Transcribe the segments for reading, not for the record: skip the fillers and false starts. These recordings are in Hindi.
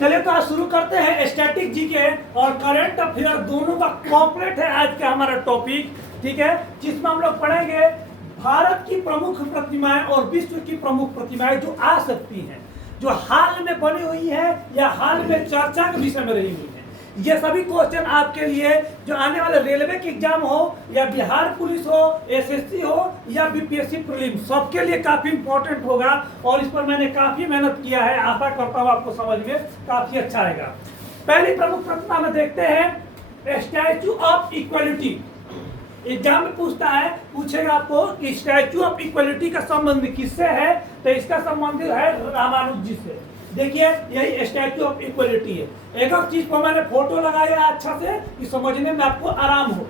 चलिए तो आज शुरू करते हैं स्टैटिक जीके और करंट अफेयर दोनों का कॉर्पोरेट है आज का हमारा टॉपिक। ठीक है, जिसमें हम लोग पढ़ेंगे भारत की प्रमुख प्रतिमाएं और विश्व की प्रमुख प्रतिमाएं जो आ सकती हैं, जो हाल में बनी हुई है या हाल में चर्चा के विषय में रही हुई है। ये सभी क्वेश्चन आपके लिए जो आने वाले रेलवे के एग्जाम हो या बिहार पुलिस हो, एसएससी हो या बीपीएससी प्रीलिम, सबके लिए काफी इंपॉर्टेंट होगा और इस पर मैंने काफी मेहनत किया है। आशा करता हूँ आपको समझ में काफी अच्छा आएगा। पहली प्रमुख प्रतिमा में देखते हैं स्टैचू ऑफ इक्वलिटी। एग्जाम में पूछेगा आपको कि स्टैचू ऑफ इक्वलिटी का संबंध किससे है, तो इसका संबंध है रामानुज जी से। देखिए यही स्टैचू ऑफ इक्वलिटी है। एक और चीज को मैंने फोटो लगाया अच्छा से कि समझने में आपको आराम हो।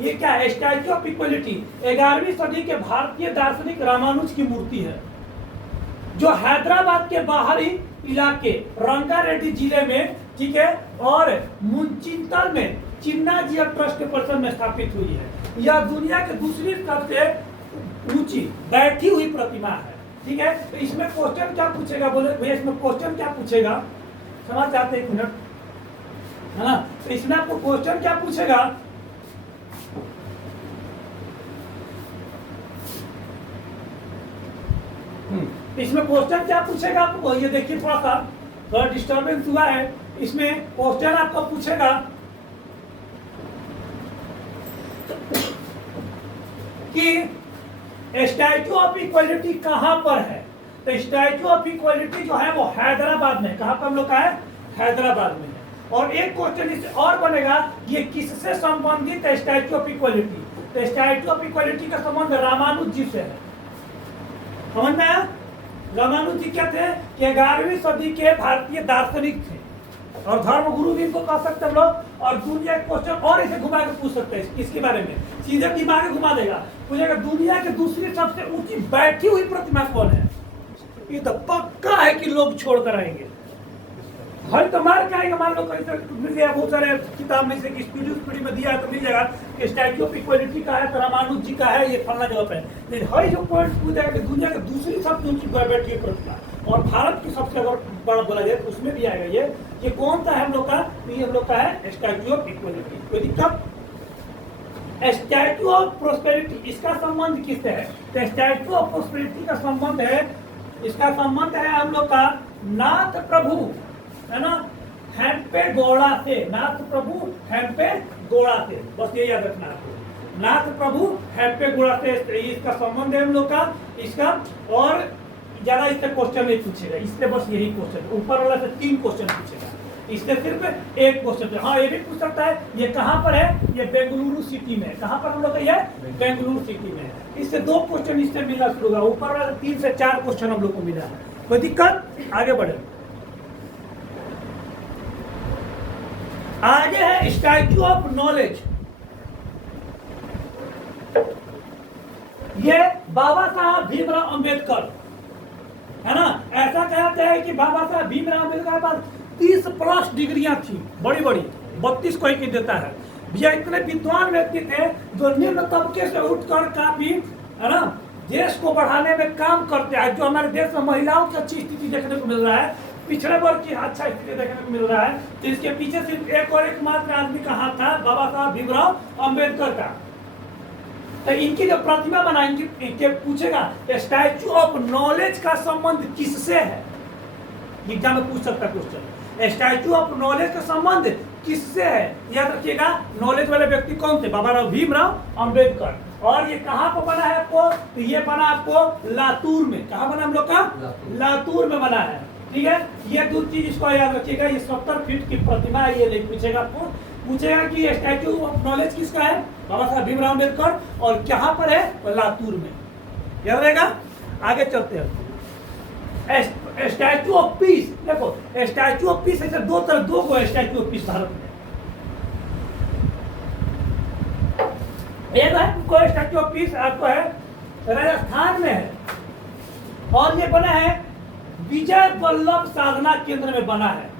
ये क्या है? स्टैचू ऑफ इक्वलिटी 11वीं सदी के भारतीय दार्शनिक रामानुज की मूर्ति है, जो हैदराबाद के बाहरी इलाके रंगारेड्डी जिले में, ठीक है, और मुंचिंतल में चिन्ना जी ट्रस्ट के परिसर में स्थापित हुई है। यह दुनिया के दूसरी सबसे ऊंची बैठी हुई प्रतिमा है। ठीक है, तो इसमें क्वेश्चन क्या पूछेगा? बोले भैया इसमें क्वेश्चन क्या पूछेगा? समझ जाते एक मिनट, है ना? तो इसमें आपको क्वेश्चन क्या पूछेगा? इसमें क्वेश्चन क्या पूछेगा आपको? ये देखिए थोड़ा डिस्टर्बेंस हुआ है। इसमें क्वेश्चन आपको पूछेगा कि स्टैचू ऑफ इक्वलिटी कहां पर है। तो स्टैचू ऑफ इक्वलिटी जो है वो हैदराबाद में। कहां पर हम लोग का है? हैदराबाद में है। और एक क्वेश्चन इससे और बनेगा, ये किससे संबंधित है स्टैचू ऑफ इक्वलिटी? तो स्टैचू ऑफ इक्वलिटी का संबंध रामानुज जी से है। समझ में आया? रामानुज जी क्या थे कि 11वीं सदी के भारतीय दार्शनिक थे और धर्मगुरु भी इनको कह सकते हैं हम लोग। और दुनिया के क्वेश्चन और इसे घुमा के पूछ सकते हैं इसके बारे में, सीधे दिमाग में घुमा देगा। पूछेगा दुनिया की दूसरी सबसे ऊंची बैठी हुई प्रतिमा कौन है? ये तो पक्का है कि लोग छोड़ कर आएंगे। हर तो मार के आएगा। मान लो कहीं मिल गया, बहुत सारे किताब में से स्टूडी में दिया है तो मिल जाएगा कि स्टैचू ऑफ इक्वलिटी का है तो रामानुज जी का है, ये फलना जगह पे है। लेकिन हर जो पॉइंट पूछेगा कि दुनिया की दूसरी सबसे ऊंची बैठी हुई प्रतिमा और भारत की सबसे अगर बड़ा बोला जाए तो उसमें भी आएगा। ये कौन सा है हम लोग का? ये हम लोग का है स्टैचू ऑफ इक्वलिटी। कोई दिक्कत? स्टैचू ऑफ प्रोस्पेरिटी, इसका संबंध किससे है? तो स्टैचू ऑफ प्रोस्पेरिटी का संबंध है, इसका संबंध है हम लोग का नाथ प्रभु, है ना, हेम्पे गौड़ा से। नाथ प्रभु हेम्पे गौड़ा से, बस ये याद रखना आपको। नाथ प्रभु हेम्पे गौड़ा से इसका संबंध है हम लोग का। इसका और ज्यादा इससे क्वेश्चन नहीं पूछेगा, इससे बस यही क्वेश्चन, ऊपर वाला से 3 क्वेश्चन पूछेगा, इससे सिर्फ एक क्वेश्चन। हाँ ये भी पूछ सकता है ये कहाँ पर है? ये बेंगलुरु सिटी में। कहाँ पर हम लोग का ये? बेंगलुरु सिटी में। इससे 2 क्वेश्चन इससे मिलना शुरू होगा। ऊपर वाला 3 से 4 क्वेश्चन हम लोग को मिला है। कोई दिक्कत? आगे बढ़े। आगे है स्टैचू ऑफ नॉलेज। ये बाबा साहब भीमराव अंबेडकर, है ना। ऐसा कहते हैं कि बाबा साहब भीमराव अंबेडकर के पास 30+ डिग्रियां थी, बड़ी बड़ी, 32 कोई की देता है। भैया इतने विद्वान व्यक्ति थे जो निम्न तबके से उठकर काफी, है ना, देश को बढ़ाने में काम करते हैं। जो हमारे देश में महिलाओं की अच्छी स्थिति देखने को मिल रहा है, पिछड़े वर्ग की अच्छा स्थिति देखने को मिल रहा है, तो इसके पीछे सिर्फ एक और एकमात्र आदमी का हाथ था, बाबा साहब भीमराव अंबेडकर का। तो इनकी जो प्रतिमा बनाएंगे, इनके पूछेगा स्टैचू ऑफ नॉलेज का संबंध किससे है? एग्जाम में पूछ सकता क्वेश्चन, स्टैचू ऑफ नॉलेज का संबंध किससे है? याद रखिएगा, नॉलेज वाले व्यक्ति कौन थे? बाबा भीमराव अंबेडकर। और ये कहाँ पर बना है आपको? तो ये बना आपको लातूर में। कहाँ बना हम लोग का? लातूर में बना है। ठीक है, ये 2 चीज इसको याद रखिएगा। ये 70 फीट की प्रतिमा है, ये नहीं पूछेगा आपको। पूछेगा कि स्टैचू ऑफ नॉलेज किसका है? बाबा साहब भीमराव अंबेडकर। और कहाँ पर है? लातूर में। याद रहेगा। आगे चलते हैं। स्टैचू ऑफ पीस, देखो स्टैचू ऑफ पीस ऐसे 2 गो स्टैचू ऑफ पीस भारत में। एक है कोई स्टैचू ऑफ पीस आपको है राजस्थान में है, और ये बना है विजय वल्लभ साधना केंद्र में बना है।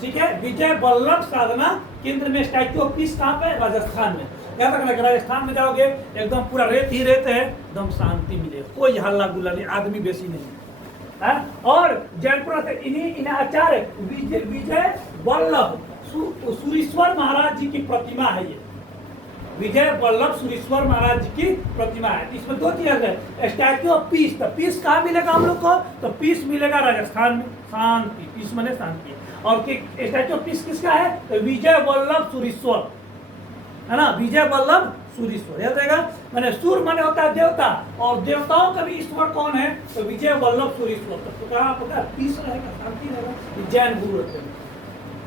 ठीक है, विजय वल्लभ साधना केंद्र में स्टैचू ऑफ पीस कहाँ पे? राजस्थान में। याद रखना, राजस्थान में जाओगे एकदम पूरा रेत ही रेत है, एकदम शांति मिलेगी, कोई हल्ला गुल्ला नहीं, आदमी बेसी नहीं। और जयपुर से इन्हें आचार्य विजय वल्लभ सुरीश्वर महाराज जी की प्रतिमा है। ये विजय वल्लभ सुरीश्वर महाराज जी की प्रतिमा है। इसमें दो चीज है, स्टैच्यू ऑफ पीस। तो पीस कहाँ मिलेगा हम लोग को? तो पीस मिलेगा राजस्थान में, शांति, पीस माने शांति। और स्टैच्यू ऑफ पीस किसका है? तो विजय वल्लभ सुरीश्वर, है ना, विजय वल्लभ सुरीश्वर। याद रहेगा, मैंने सूर माने होता है देवता, और देवताओं का भी ईश्वर कौन है? तो विजय वल्लभ सुरीश्वर। तो कहा पता पीस रहेगा, शांति रहेगा, जैन गुरु रहते हैं।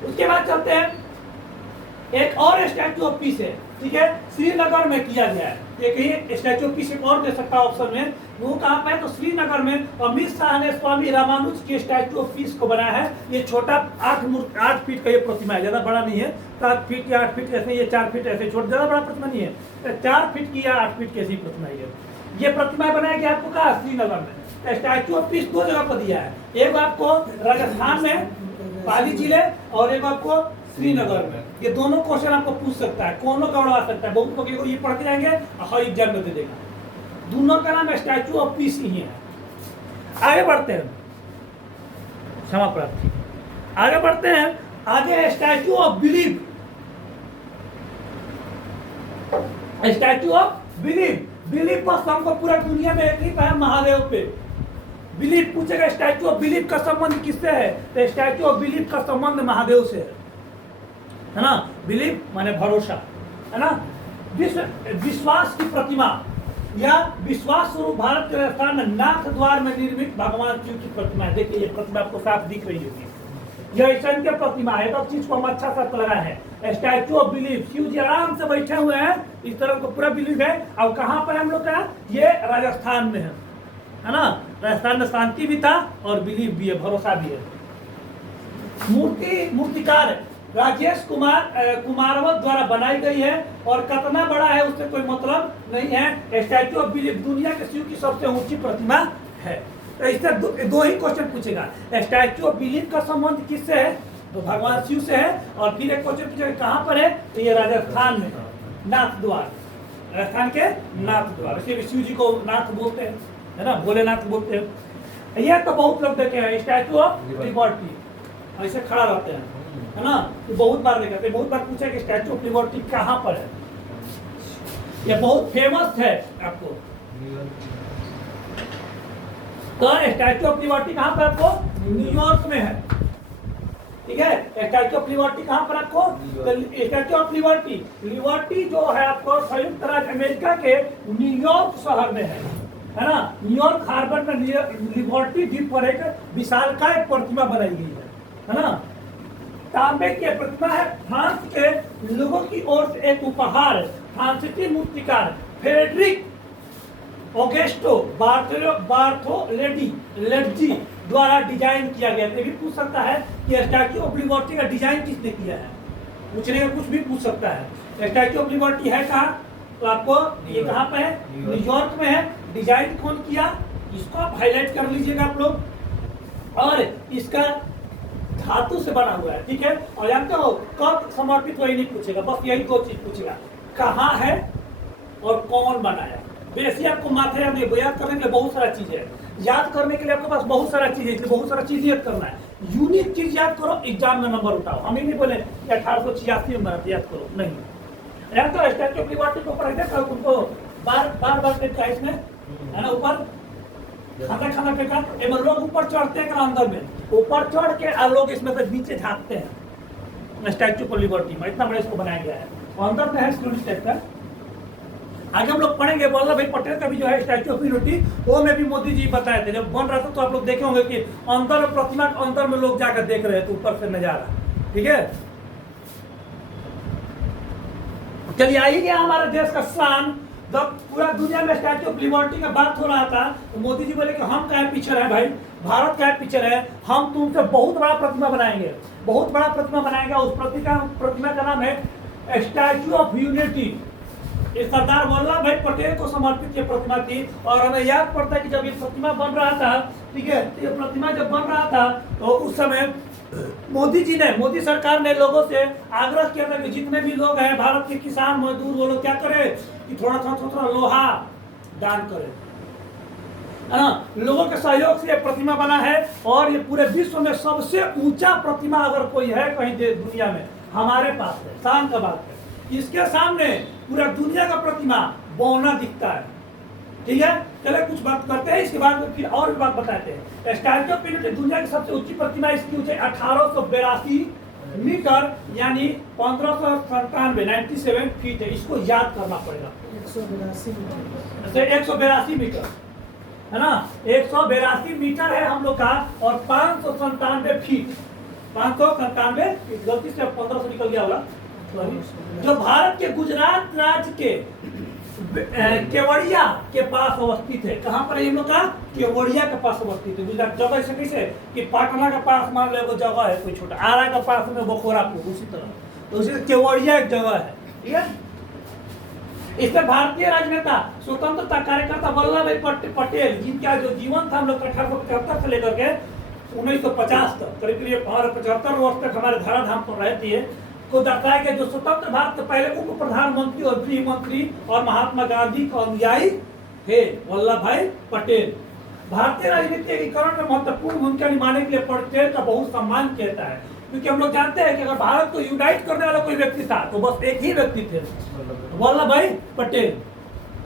उसके बाद चलते हैं, एक और स्टैच्यू ऑफ पीस है, ठीक है, श्रीनगर में किया गया है। ये कहीं स्टैच्यू ऑफ पीस एक और दे सकता है ऑप्शन में, वो कहाँ पे है? तो श्रीनगर में अमित शाह ने स्वामी रामानुज के स्टैच्यू ऑफ पीस को बनाया है। ये छोटा 8 फीट का ये प्रतिमा है, ज्यादा बड़ा नहीं है, 7 फीट या 8 फीट ऐसे, ये 4 फीट ऐसे, छोटा ज्यादा बड़ा प्रतिमा नहीं है, 4 फीट की या 8 फीट की ऐसी प्रतिमा है। ये प्रतिमा बनाया गया आपको कहा? श्रीनगर में। स्टैच्यू ऑफ पीस 2 जगह पर दिया है, एक आपको राजस्थान में पाली जिले और एक आपको श्रीनगर में। ये दोनों क्वेश्चन आपको पूछ सकता है, कोनो का उड़वा सकता है, बहुत लोग ये पढ़ के जाएंगे और एग्जाम में दे देगा। दोनों का नाम स्टैच्यू ऑफ पीस ही है। आगे बढ़ते हैं, क्षमा प्रार्थी, आगे बढ़ते हैं। आगे statue of belief, statue of belief. Belief बस हमको पूरा दुनिया में एक ही है, महादेव पे। बिलीफ पूछेगा स्टैच्यू ऑफ बिलीफ का संबंध किससे है? तो स्टैच्यू ऑफ बिलीफ का संबंध महादेव से है ना। बिलीफ माने भरोसा, है ना। विश्वास की प्रतिमा या विश्वास स्वरूप भारत के राजस्थान में नाथ द्वार में निर्मित भगवान शिव की प्रतिमा है। देखिए ये प्रतिमा आपको साफ दिख रही होगी, यह ईश्वर की प्रतिमा है। तो चीज को हम अच्छा सा लगा है, स्टैच्यू ऑफ बिलीफ। शिव जी आराम से बैठे हुए हैं, इस तरह को पूरा बिलीफ है। अब कहाँ पर हम लोग का? ये राजस्थान में है ना। राजस्थान में शांति भी था और बिलीफ भी है, भरोसा भी है। मूर्तिकार राजेश कुमारवत द्वारा बनाई गई है, और कितना बड़ा है उससे कोई मतलब नहीं है। स्टैच्यू ऑफ बिलीफ दुनिया के शिव की सबसे ऊंची प्रतिमा है। तो इससे दो ही क्वेश्चन पूछेगा, स्टैच्यू ऑफ बिलीफ का संबंध किससे है? तो भगवान शिव से है। और फिर एक क्वेश्चन पूछेगा कहाँ पर है? तो ये राजस्थान में, नाथ द्वार, राजस्थान के नाथ द्वार। इसे शिव जी को नाथ बोलते हैं, है ना, भोलेनाथ बोलते हैं। यह तो बहुत लोग देखे हैं, स्टैच्यू ऑफ लिबर्टी, ऐसे खड़ा रहते हैं, है ना। तो बहुत बार देखा, बहुत बार पूछा कि स्टैच्यू ऑफ लिबर्टी कहाँ पर है। ये बहुत फेमस है आपको। तो स्टैच्यू ऑफ लिबर्टी कहाँ पर आपको? न्यूयॉर्क में है, ठीक है। स्टैच्यू ऑफ लिबर्टी कहाँ पर आपको? स्टैच्यू ऑफ लिबर्टी, लिबर्टी जो है आपको संयुक्त राज्य अमेरिका के न्यूयॉर्क शहर में है ना। न्यूयॉर्क हार्बर में लिबर्टी द्वीप पर एक विशालकाय प्रतिमा बनाई गई है ना। तांबे की प्रतिमा है। फ्रांस के लोगों की ओर से एक उपहार फ्रांसीसी मूर्तिकार फ्रेडरिक ऑगस्टो बार्थोलेडी द्वारा डिजाइन किया गया। तो भी पूछ सकता है कि स्टैच्यू ऑफ लिबर्टी का डिजाइन किसने किया है, पूछने का कुछ भी पूछ सकता है। स्टैच्यू ऑफ लिबर्टी है कहाँ? तो आपको ये कहाँ पे है? न्यूयॉर्क में है। डिजाइन कौन किया, इसको आप हाईलाइट कर लीजिएगा आप लोग। और इसका धातु से बना हुआ है, ठीक है। और जानते हो कब समर्पित, वही नहीं पूछेगा, बस यही 2 चीज पूछेगा, कहाँ है और कौन बनाया। वैसे आपको माथे याद करने के लिए बहुत सारा चीज है, याद करने के लिए आपके पास बहुत सारा चीज है, इसलिए बहुत सारा चीज याद करना है। यूनिक चीज याद करो, एग्जाम में नंबर उठाओ। हम ही नहीं बोले 1886 में याद करो, नहीं। याद तो स्टैच्यू ऑफ लिबर्टी को ऊपर देखा, उनको बार देखा इसमें, है ना, ऊपर खाना फेंका, लोग ऊपर चढ़ते हैं अंदर में, ऊपर चढ़ के लोग इसमें से नीचे झाँकते हैं। स्टैच्यू ऑफ लिबर्टी में इतना बड़ा इसको बनाया गया है, अंदर में है स्टूडेंट टाइप का। आगे हम लोग पढ़ेंगे वल्लभ भाई पटेल का भी जो है स्टैच्यू ऑफ यूनिटी, वो में भी मोदी जी बताए थे। जब बन रहा था तो आप लोग देखे होंगे कि अंदर प्रतिमा के अंदर में लोग जाकर देख रहे थे ऊपर से नजारा, ठीक है। चलिए आई गया हमारे देश का शान। जब पूरा दुनिया में स्टैच्यू ऑफ लिबर्टी का बात हो रहा था तो मोदी जी बोले कि हम क्या पीछे रहे भाई, भारत क्या पीछे रहे, हम तुमसे बहुत बड़ा प्रतिमा बनाएंगे, बहुत बड़ा प्रतिमा बनाएंगे। उस प्रतिमा का नाम है स्टैच्यू ऑफ यूनिटी। ये सरदार वल्लभ भाई पटेल को समर्पित ये प्रतिमा थी। और हमें याद पड़ता है कि जब ये प्रतिमा बन रहा था, ठीक है, ये प्रतिमा जब बन रहा था तो उस समय मोदी सरकार ने लोगों से आग्रह किया था कि जितने भी लोग हैं भारत के किसान मजदूर, वो लोग क्या करें कि थोड़ा लोहा दान करें। है ना, लोगों के सहयोग से ये प्रतिमा बना है और ये पूरे विश्व में सबसे ऊंचा प्रतिमा अगर कोई है कहीं दुनिया में हमारे पास है। शान का बात है, इसके सामने पूरा दुनिया का प्रतिमा बौना दिखता है। ठीक है, चले कुछ बात करते हैं, इसके बाद फिर और भी बात बताते हैं। स्टैच्यू ऑफ यूनिटी दुनिया की सबसे ऊंची प्रतिमा, इसकी ऊंचाई 1882 मीटर यानी 1597 फीट है। इसको याद करना पड़ेगा। 182 मीटर है ना, 182 मीटर है हम लोग का, और 597 फीट, 597 फीट, गलती से 1500 निकल गया होगा, जो भारत के गुजरात राज्य के केवड़िया के पास अवस्थित है। कहाँ पर है हम लोग का? केवड़िया के पास अवस्थित है। गुजरात जगह ऐसे कैसे कि पटना के पास मान लो कोई जगह है, कोई छोटा आरा के पास में बखोरापुर, उसी तरह तो उसी केवड़िया एक जगह है। ठीक है, इसमें भारतीय राजनेता स्वतंत्रता कार्यकर्ता वल्लभ भाई पटेल, जिनका जो जीवन था हम लोग 1875 से लेकर के 1950 तक, करीब करीब 75 वर्ष तक हमारे धराधाम पर रहे थे, को दर्शाया गया। जो स्वतंत्र भारत के पहले उप प्रधानमंत्री और गृह मंत्री और महात्मा गांधी के अनुयायी थे वल्लभ भाई पटेल। भारतीय राजनीति एकीकरण में महत्वपूर्ण भूमिका निभाने के लिए पटेल का बहुत सम्मान किया जाता है, क्योंकि हम लोग जानते हैं कि अगर भारत को यूनाइट करने वाला कोई व्यक्ति था तो बस एक ही व्यक्ति थे, वल्लभ भाई पटेल।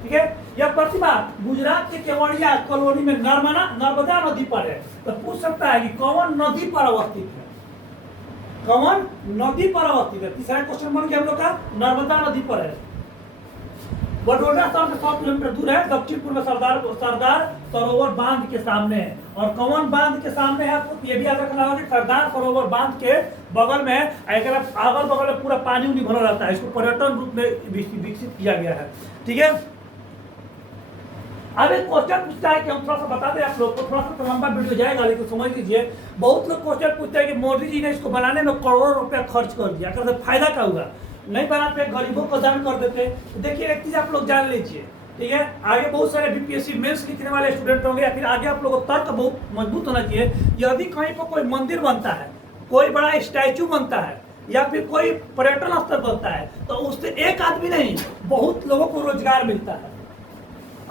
ठीक है, यह प्रतिमा गुजरात के केवड़िया कॉलोनी में नर्मदा नदी पर है। तो पूछ सकता है कि कौन नदी पर अवस्थित है? कौन नदी पर अवस्थित है? तीसरा क्वेश्चन बन गया हम लोग का, नर्मदा नदी पर है। बड़ोदरा शहर से 100 किलोमीटर दूर है, दक्षिण पूर्व में सरदार सरोवर बांध के सामने है। और कौन बांध के सामने है? आपको ये भी याद रखना होगा कि सरदार सरोवर बांध के बगल में अगर अगल बगल में पूरा पानी उनी भरा रहता है। इसको पर्यटन रूप में विकसित किया गया है। ठीक है, अब एक क्वेश्चन पूछता है कि हम थोड़ा सा बता दें आप लोग को, थोड़ा सा लंबा वीडियो जाएगा लेकिन समझ लीजिए। बहुत लोग क्वेश्चन पूछते हैं कि मोदी जी ने इसको बनाने में करोड़ों रुपया खर्च कर दिया, अगर फायदा क्या हुआ? नहीं बनाते, गरीबों को दान कर देते। तो देखिए एक चीज आप लोग जान लीजिए, ठीक है, आगे बहुत सारे बीपीएससी मेंस लिखने वाले स्टूडेंट होंगे, या फिर आगे आप लोगों को तर्क बहुत मजबूत होना चाहिए। यदि कहीं पर कोई मंदिर बनता है, कोई बड़ा स्टैचू बनता है, या फिर कोई पर्यटन स्थल बनता है, तो उससे एक आदमी नहीं बहुत लोगों को रोजगार मिलता है।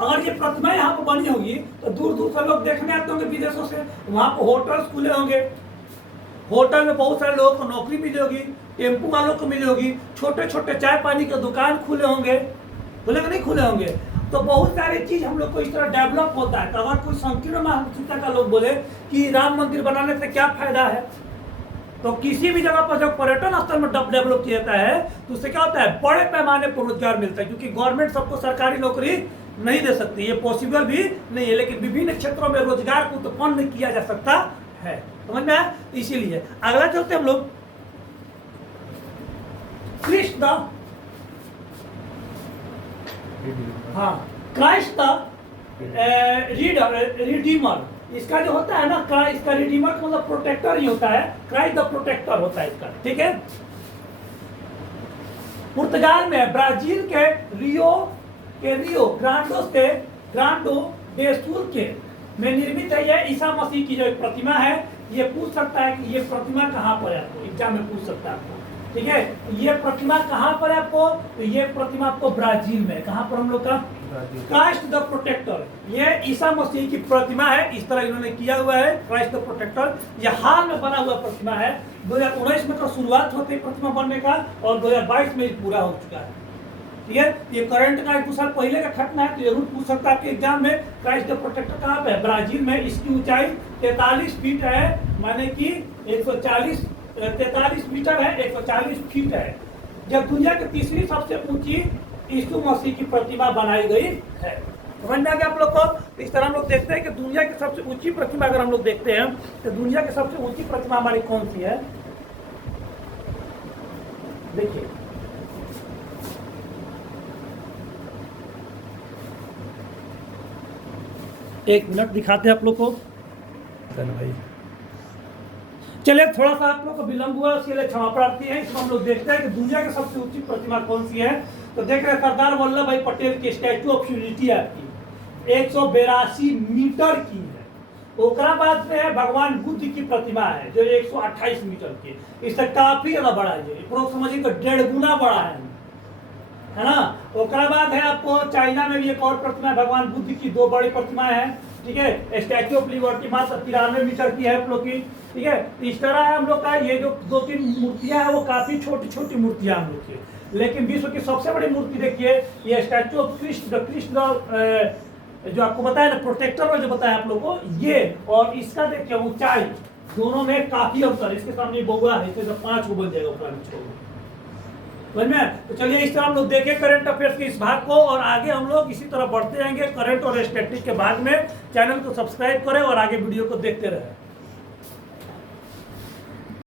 अगर ये प्रतिमा यहाँ पर बनी होगी तो दूर दूर से लोग देखने आते होंगे विदेशों से, वहाँ पर होटल्स खुले होंगे, होटल में बहुत सारे लोगों को नौकरी मिली होगी, टेम्पू वालों को मिली होगी, छोटे छोटे चाय पानी के दुकान खुले होंगे, खुले नहीं खुले होंगे। तो बहुत सारी चीज हम लोग को इस तरह डेवलप होता है। तो अगर कोई संकीर्ण मानसिकता का लोग बोले कि राम मंदिर बनाने से क्या फायदा है, तो किसी भी जगह पर जब पर्यटन स्थल में डेवलप किया जाता है तो उससे क्या होता है? बड़े पैमाने पर रोजगार मिलता है, क्योंकि गवर्नमेंट सबको सरकारी नौकरी नहीं दे सकती, ये पॉसिबल भी नहीं है, लेकिन विभिन्न क्षेत्रों में रोजगार को उत्पन्न किया जा सकता है। समझ में आया? इसीलिए अगला चलते हम लोग क्राइस्ट द रिडीमर, इसका जो होता है ना, इसका रिडीमर का मतलब प्रोटेक्टर ही होता है, क्राइस्ट द प्रोटेक्टर होता है इसका। ठीक है, पुर्तगाल में ब्राजील के रियो ग्रांडो डे सुल के में निर्मित है। यह ईसा मसीह की जो एक प्रतिमा है। ये पूछ सकता है कि ये प्रतिमा कहाँ पर है, आपको एग्जाम में पूछ सकता है आपको। ठीक है, ये प्रतिमा कहाँ पर है आपको? तो ये प्रतिमा आपको ब्राजील में, कहाँ पर हम लोग का? क्राइस्ट द प्रोटेक्टर, ये ईसा मसीह की प्रतिमा है। इस तरह इन्होंने किया हुआ है क्राइस्ट द प्रोटेक्टर। यह हाल में बना हुआ प्रतिमा है। 2019 में तो शुरुआत होती है प्रतिमा बनने का, और 2022 में पूरा हो चुका है। ठीक है, ये करंट का 2 साल पहले का घटना है, तो जरूर पूछ सकता है आपके एग्जाम में। क्राइस्ट द प्रोटेक्टर कहाँ पे है? ब्राजील में। इसकी ऊंचाई 43 फीट है, माने कि 43 मीटर है, 140 फीट है। जब दुनिया की तीसरी सबसे ऊंची यीशु मसीह की प्रतिमा बनाई गई है। समझ में आ गया आप लोग को? इस तरह हम लोग देखते हैं कि दुनिया की सबसे ऊंची प्रतिमा अगर हम लोग देखते हैं तो दुनिया की सबसे ऊंची प्रतिमा हमारी कौन सी है? देखिए, एक मिनट दिखाते हैं आप लोग को। भाई चलिए, थोड़ा सा आप लोग को विलंब हुआ, उसके लिए क्षमा प्रार्थी है। इसमें हम लोग देखते हैं कि दुनिया की सबसे ऊंची प्रतिमा कौन सी है। तो देख रहे हैं सरदार वल्लभ भाई पटेल की स्टैचू ऑफ यूनिटी आपकी 182 मीटर की है। ओकरा बाद में है भगवान बुद्ध की प्रतिमा है जो 128 मीटर की, इससे काफी ज्यादा बड़ा है। ये समझिए तो 1.5 गुना बड़ा है ना। ओकरा बाद है आपको चाइना में भी एक और प्रतिमा है भगवान बुद्ध की, 2 बड़ी प्रतिमाएं हैं। ठीक है। स्टैच्यू ऑफ लिबर्टी मात्र 93 मीटर की है आप लोग की, ठीक है। तो इस तरह है हम लोग का, ये जो 2-3 मूर्तियां हैं वो काफी छोटी छोटी मूर्तियां हम लोग की, लेकिन विश्व की सबसे बड़ी मूर्ति देखिए, ये स्टैच्यू ऑफ कृष्ण जो आपको बताया ना, प्रोटेक्टर जो बताया आप लोगों को, ये और इसका देखिए ऊंचाई, दोनों में काफी अंतर। इसके सामने बउआ है, इससे 5 को बन जाएगा ऊपर नीचे। समझ में? तो चलिए इस तरह हम लोग देखें करंट अफेयर्स के इस भाग को, और आगे हम लोग इसी तरह बढ़ते जाएंगे करंट और स्टैटिक के भाग में। चैनल को सब्सक्राइब करें और आगे वीडियो को देखते रहें।